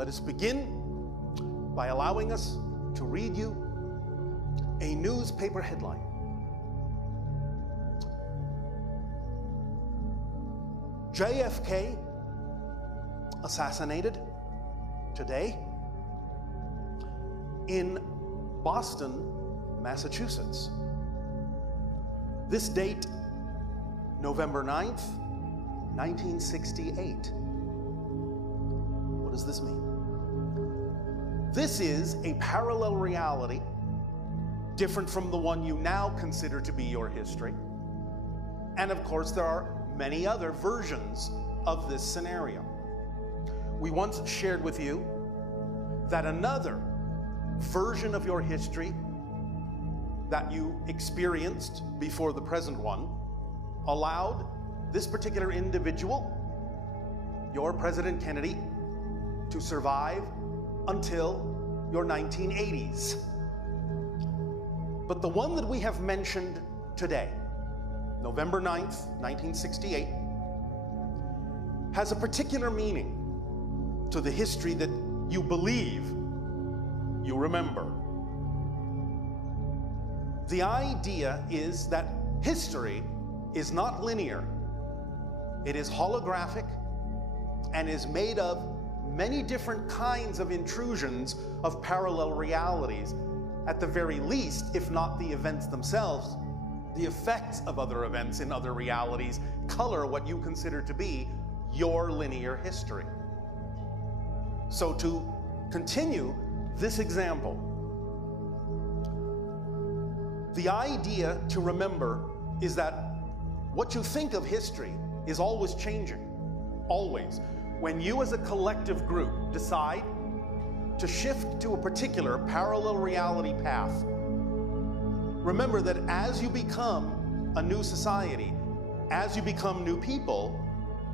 let us begin by allowing us to read you a newspaper headline. JFK assassinated today in Boston, Massachusetts. This date, November 9th, 1968. What does this mean? This is a parallel reality different from the one you now consider to be your history. And of course, there are many other versions of this scenario. We once shared with you that another version of your history that you experienced before the present one allowed this particular individual, your President Kennedy, to survive until your 1980s. But the one that we have mentioned today, November 9th, 1968, has a particular meaning to the history that you believe you remember. The idea is that history is not linear. It is holographic and is made of many different kinds of intrusions of parallel realities. At the very least, if not the events themselves, the effects of other events in other realities color what you consider to be your linear history. So to continue this example, the idea to remember is that what you think of history is always changing, always. When you as a collective group decide to shift to a particular parallel reality path, remember that as you become a new society, as you become new people,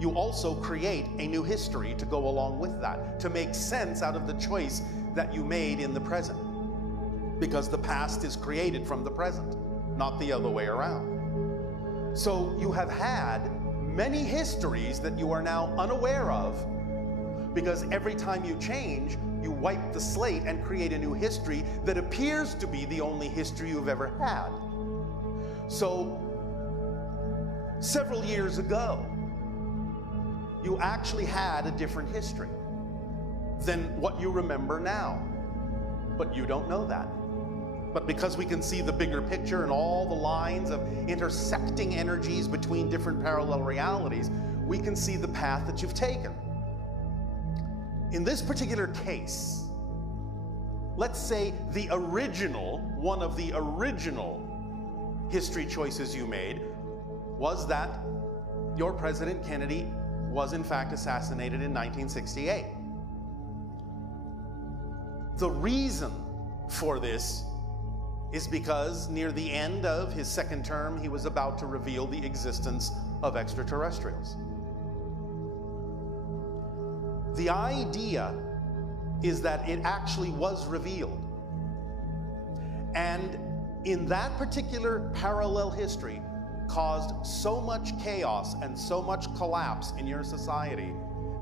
you also create a new history to go along with that, to make sense out of the choice that you made in the present. Because the past is created from the present, not the other way around. So you have had many histories that you are now unaware of, because every time you change, you wipe the slate and create a new history that appears to be the only history you've ever had. So, several years ago, you actually had a different history than what you remember now. But you don't know that. But because we can see the bigger picture and all the lines of intersecting energies between different parallel realities, we can see the path that you've taken. In this particular case, let's say the original, one of the original history choices you made was that your President Kennedy was in fact assassinated in 1968. The reason for this is because near the end of his second term, he was about to reveal the existence of extraterrestrials. The idea is that it actually was revealed. And in that particular parallel history caused so much chaos and so much collapse in your society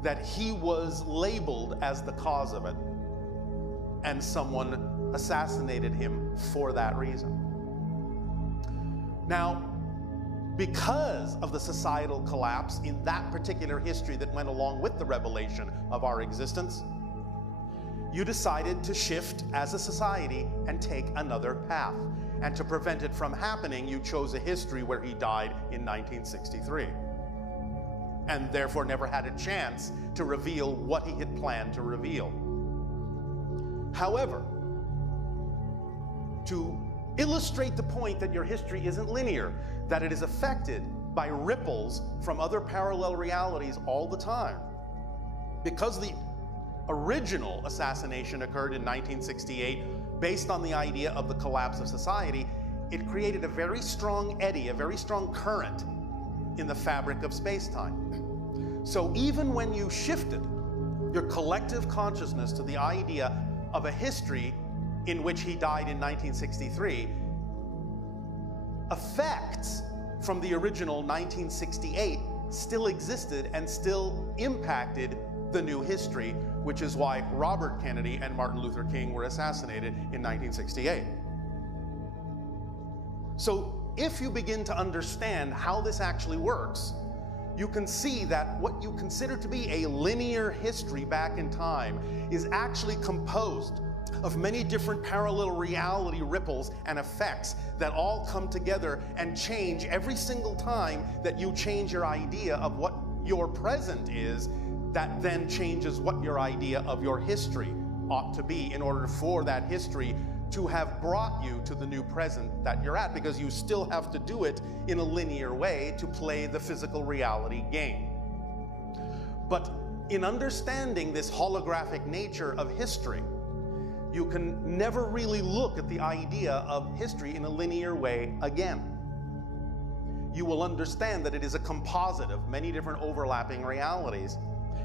that he was labeled as the cause of it. And someone assassinated him for that reason. Now, because of the societal collapse in that particular history that went along with the revelation of our existence, you decided to shift as a society and take another path. And to prevent it from happening, you chose a history where he died in 1963. And therefore never had a chance to reveal what he had planned to reveal. However, to illustrate the point that your history isn't linear, that it is affected by ripples from other parallel realities all the time, because the original assassination occurred in 1968 based on the idea of the collapse of society, it created a very strong eddy, a very strong current in the fabric of space-time. So even when you shifted your collective consciousness to the idea of a history in which he died in 1963, effects from the original 1968 still existed and still impacted the new history which is why Robert Kennedy and Martin Luther King were assassinated in 1968. So if you begin to understand how this actually works, you can see that what you consider to be a linear history back in time is actually composed of many different parallel reality ripples and effects that all come together and change every single time that you change your idea of what your present is. That then changes what your idea of your history ought to be in order for that history to have brought you to the new present that you're at, because you still have to do it in a linear way to play the physical reality game. But in understanding this holographic nature of history, you can never really look at the idea of history in a linear way again. You will understand that it is a composite of many different overlapping realities,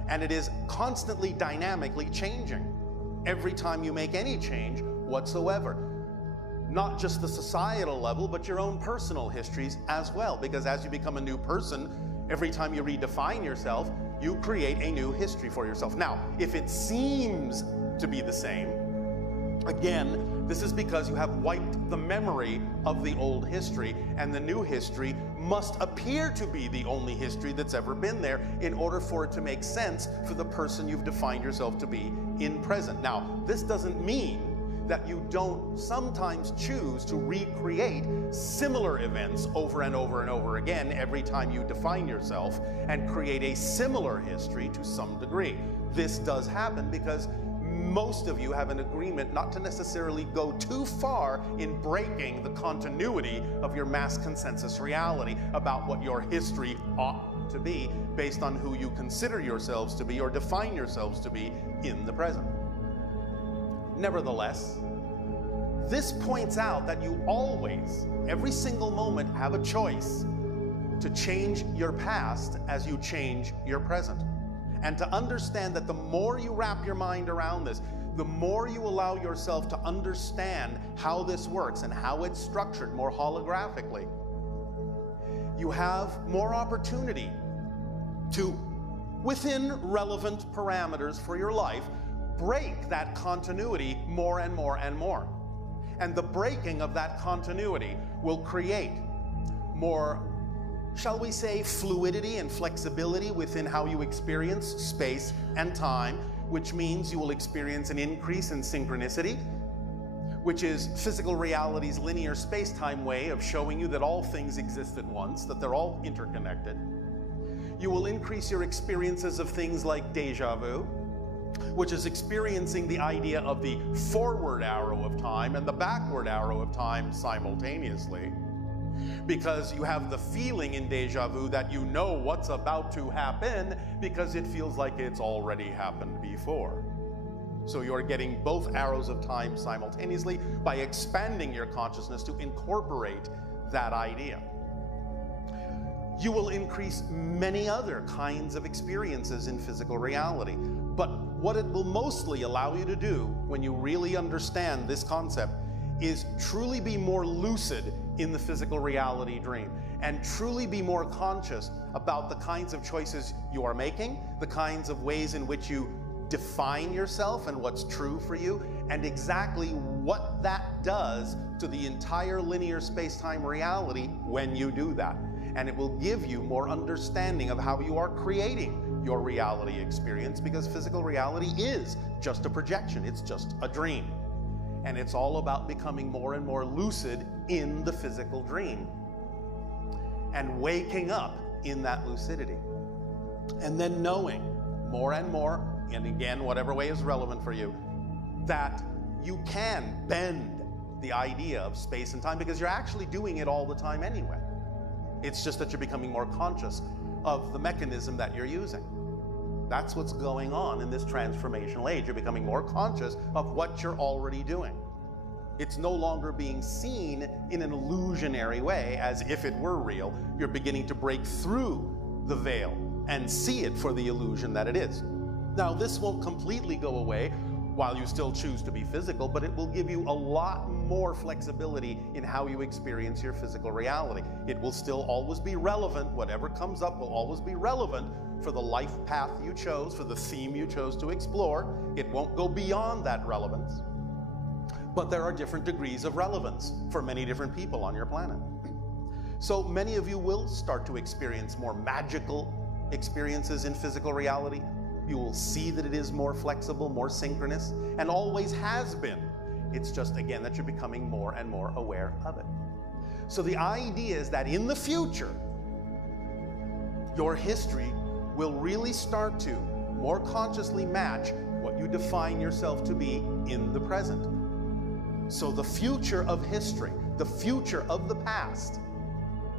and it is constantly dynamically changing every time you make any change whatsoever. Not just the societal level, but your own personal histories as well, because as you become a new person, every time you redefine yourself, you create a new history for yourself. Now, if it seems to be the same, again, this is because you have wiped the memory of the old history, and the new history must appear to be the only history that's ever been there in order for it to make sense for the person you've defined yourself to be in present. Now, this doesn't mean that you don't sometimes choose to recreate similar events over and over and over again every time you define yourself and create a similar history to some degree. This does happen because most of you have an agreement not to necessarily go too far in breaking the continuity of your mass consensus reality about what your history ought to be based on who you consider yourselves to be or define yourselves to be in the present. Nevertheless, this points out that you always, every single moment, have a choice to change your past as you change your present. And to understand that the more you wrap your mind around this, the more you allow yourself to understand how this works and how it's structured more holographically, you have more opportunity to, within relevant parameters for your life, break that continuity more and more and more. And the breaking of that continuity will create more, shall we say, fluidity and flexibility within how you experience space and time, which means you will experience an increase in synchronicity, which is physical reality's linear space-time way of showing you that all things exist at once, that they're all interconnected. You will increase your experiences of things like déjà vu, which is experiencing the idea of the forward arrow of time and the backward arrow of time simultaneously. Because you have the feeling in déjà vu that you know what's about to happen because it feels like it's already happened before. So you're getting both arrows of time simultaneously by expanding your consciousness to incorporate that idea. You will increase many other kinds of experiences in physical reality. But what it will mostly allow you to do when you really understand this concept is truly be more lucid in the physical reality dream and truly be more conscious about the kinds of choices you are making, the kinds of ways in which you define yourself and what's true for you, and exactly what that does to the entire linear space-time reality when you do that. And it will give you more understanding of how you are creating your reality experience, because physical reality is just a projection, it's just a dream. And it's all about becoming more and more lucid in the physical dream and waking up in that lucidity. And then knowing more and more, and again, whatever way is relevant for you, that you can bend the idea of space and time because you're actually doing it all the time anyway. It's just that you're becoming more conscious of the mechanism that you're using. That's what's going on in this transformational age. You're becoming more conscious of what you're already doing. It's no longer being seen in an illusionary way as if it were real. You're beginning to break through the veil and see it for the illusion that it is. Now, this won't completely go away while you still choose to be physical, but it will give you a lot more flexibility in how you experience your physical reality. It will still always be relevant. Whatever comes up will always be relevant for the life path you chose, for the theme you chose to explore. It won't go beyond that relevance. But there are different degrees of relevance for many different people on your planet. So many of you will start to experience more magical experiences in physical reality. You will see that it is more flexible, more synchronous, and always has been. It's just, again, that you're becoming more and more aware of it. So the idea is that in the future, your history will really start to more consciously match what you define yourself to be in the present. So the future of history, the future of the past,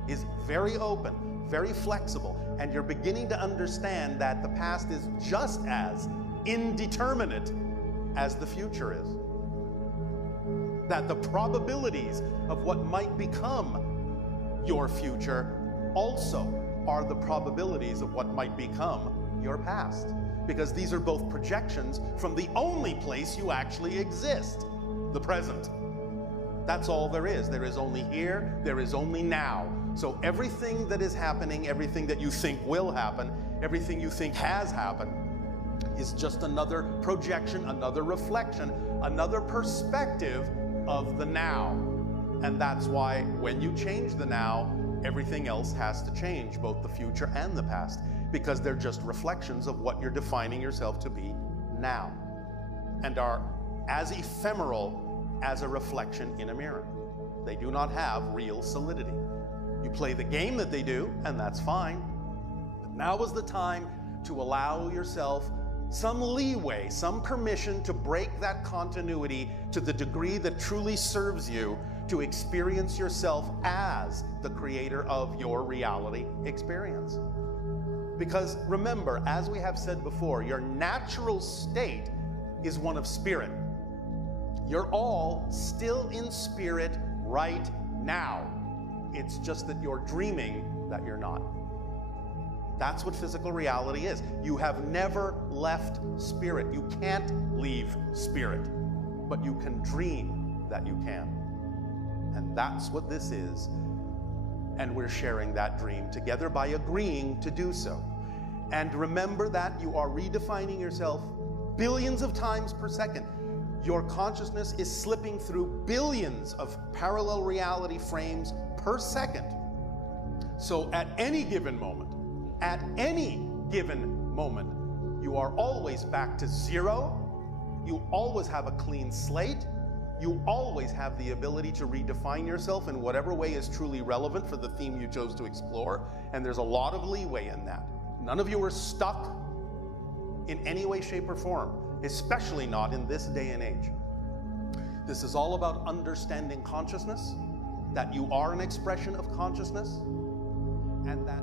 is very open, very flexible, and you're beginning to understand that the past is just as indeterminate as the future is. That the probabilities of what might become your future also are the probabilities of what might become your past. Because these are both projections from the only place you actually exist, the present. That's all there is. There is only here, there is only now. So everything that is happening, everything that you think will happen, everything you think has happened, is just another projection, another reflection, another perspective of the now. And that's why when you change the now, everything else has to change, both the future and the past, because they're just reflections of what you're defining yourself to be now, and are as ephemeral as a reflection in a mirror. They do not have real solidity. You play the game that they do, and that's fine. But now is the time to allow yourself some leeway, some permission to break that continuity to the degree that truly serves you to experience yourself as the creator of your reality experience. Because remember, as we have said before, your natural state is one of spirit. You're all still in spirit right now. It's just that you're dreaming that you're not. That's what physical reality is. You have never left spirit. You can't leave spirit, but you can dream that you can. And that's what this is. And we're sharing that dream together by agreeing to do so. And remember that you are redefining yourself billions of times per second. Your consciousness is slipping through billions of parallel reality frames per second. So at any given moment, you are always back to zero. You always have a clean slate. You always have the ability to redefine yourself in whatever way is truly relevant for the theme you chose to explore. And there's a lot of leeway in that. None of you are stuck in any way, shape, or form, especially not in this day and age. This is all about understanding consciousness, that you are an expression of consciousness, and that